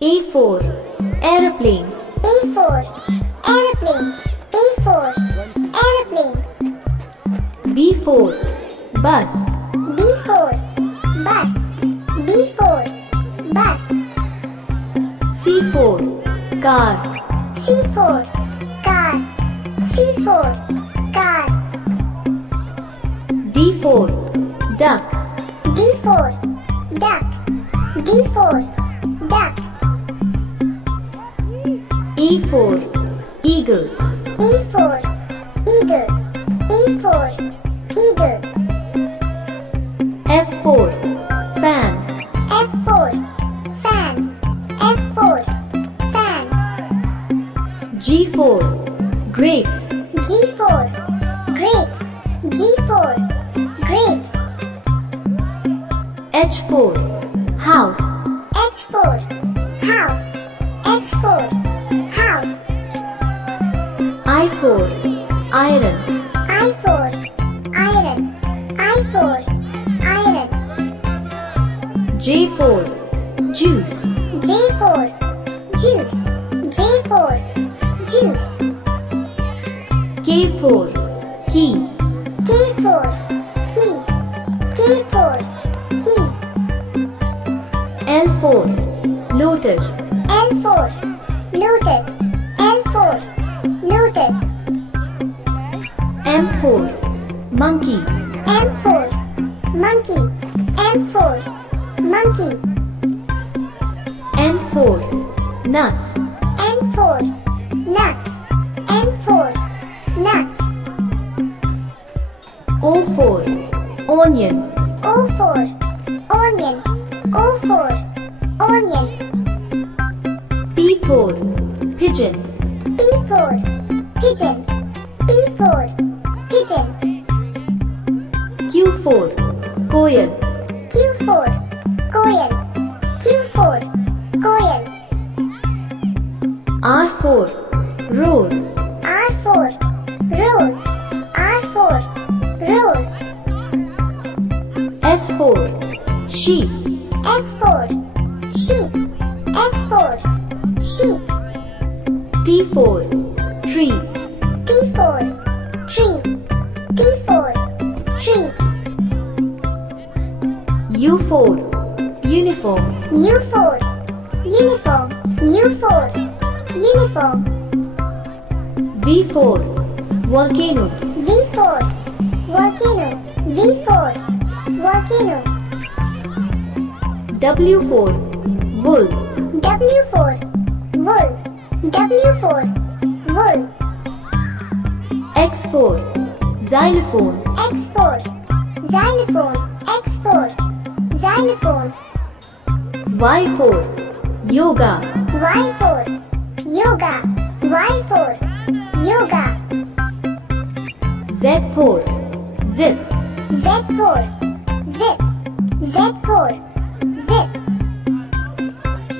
A for Aeroplane. A for Aeroplane. A for Aeroplane. B for Bus. B for Bus. B for Bus. C for Car. C for Car. C for Car. D for Duck. D for Duck. D for Duck. E for Eagle. E for Eagle. E for Eagle. F for Fan. F for Fan. F for Fan. G for Grapes. G for Grapes. G for Grapes. H for House. H for House. H for House. I for Iron. I for Iron. I for Iron. J for Juice. J for Juice. J for Juice. K for Key. K for Key. K for Key. L for Lotus. L for Lotus. L for Lotus. M for Monkey. M for Monkey. M for Monkey. N for Nuts. N for Nuts. N for Nuts. O for Onion. O for Onion. O for Onion. P for Pigeon. P for Pigeon. P for Pigeon. Q for Koyal. Q for Koyal. Q for Koyal. R for Rose. R for Rose. R for Rose. S for Sheep. S for Sheep. S for Sheep. T for Tree. T for Tree. T for Tree. U for Uniform. U for Uniform. U for Uniform. V for Volcano. V for Volcano. V for Volcano. W for Wool. W for Wool. W for Wool. X for Xylophone. X for Xylophone. X for Xylophone. Y for Yoga. Y for Yoga. Y for Yoga. Z for Zip. Z for Zip. Z for Zip.